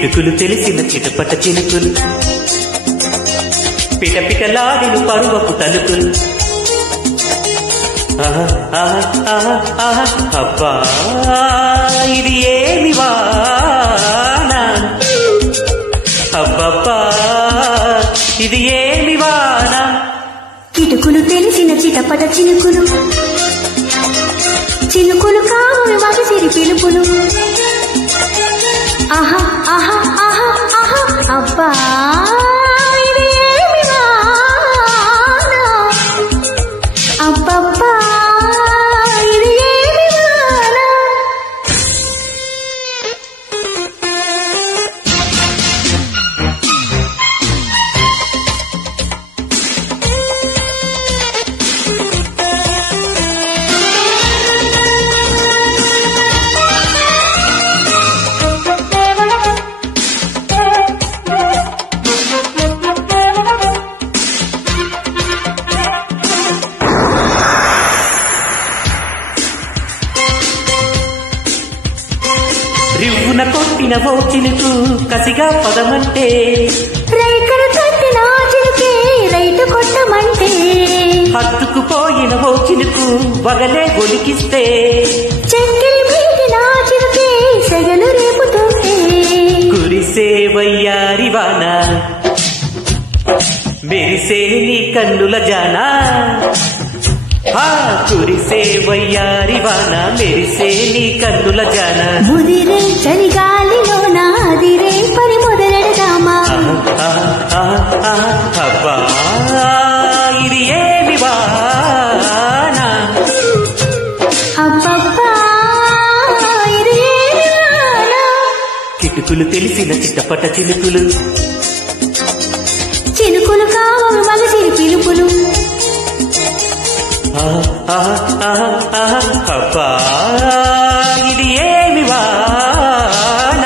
కిటుకులు తెలిసిన చిటపట చినుకులు పిటపిటలాడిన పరువపు తలుపులు అబ్బా ఇది ఏమి వాన అబ్బబ్బా ఇది ఏమి వాన కిటుకులు తెలిసిన చిటపట చినుకులు చినుకులు కావు మగసిరి పిలుపులు ఆహా ఆహా ఆహా ఆహా అబ్బా ఇది ఏమి వాన అబ్బబ్బా ఇది ఏమి వాన రివ్వున కొట్టిన ఓ చినుకు కసిగా పదమంటే రైకలు తట్టిన చినుకే రైతు కొట్టమంటే హత్తుకుపోయిన ఓ చినుకు వగలే ఒలికిస్తే చెక్కిలి మీదిన చినుకే సెగలు రేపుతుంటే కురిసే వయ్యారి వాన మెరిసే నీ కన్నుల జానా కురిసే వయ్యారి వాన మెరిసే నీ కన్నుల జాన ముదిరే చలిగాలిలో నాదిరే పని మొదలెడదామా అబ్బా ఇది ఏమి వాన అబ్బబ్బా ఇది ఏమి వాన కిటుకులు తెలిసిన చిట్టపట చినుకులు చినుకులు కావు మగసిరి పిలుపులు అబ్బా ఇది ఏమి వాన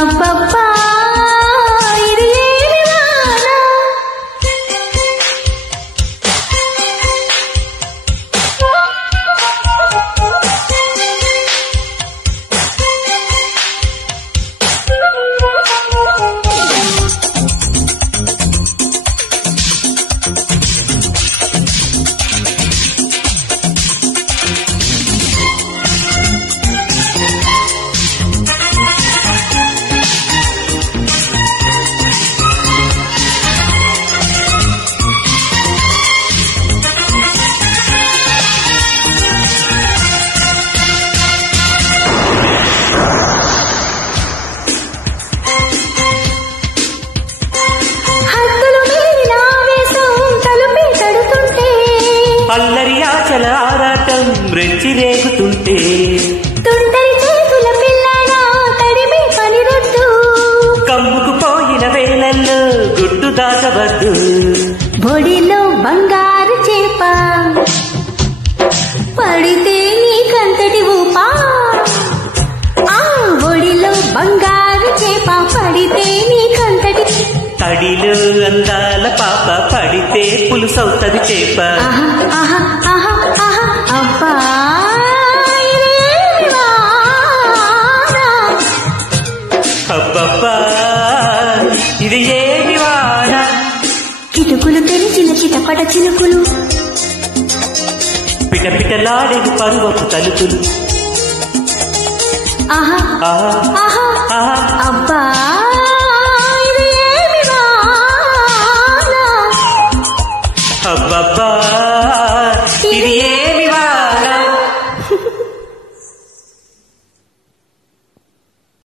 అబ్బబ్బా ఇది ఏమి వాన అల్లరి ఆచల ఆరాటం రెచ్చి రేగుతుంటే తుంటరి చేతుల పిల్లనా తడిమి పనిరొద్దు కమ్ముకు పోయిన వేళల్లో గుట్టు దాచవద్దు బొడిలో బంగారు చేప పడితే నీకంతటి ఊపా బొడిలో బంగారు చేప పడితే నీకంతటి తడిలో అందాల పాప పడితే పులుసవుతది చేప అబ్బా అబ్బబ్బా ఇది ఏమి వాన కిటుకులు తెరిచిన చిటపట చినుకులు పిటపిటలాడేది పరువపు తలుపులు ఆహా ఆహా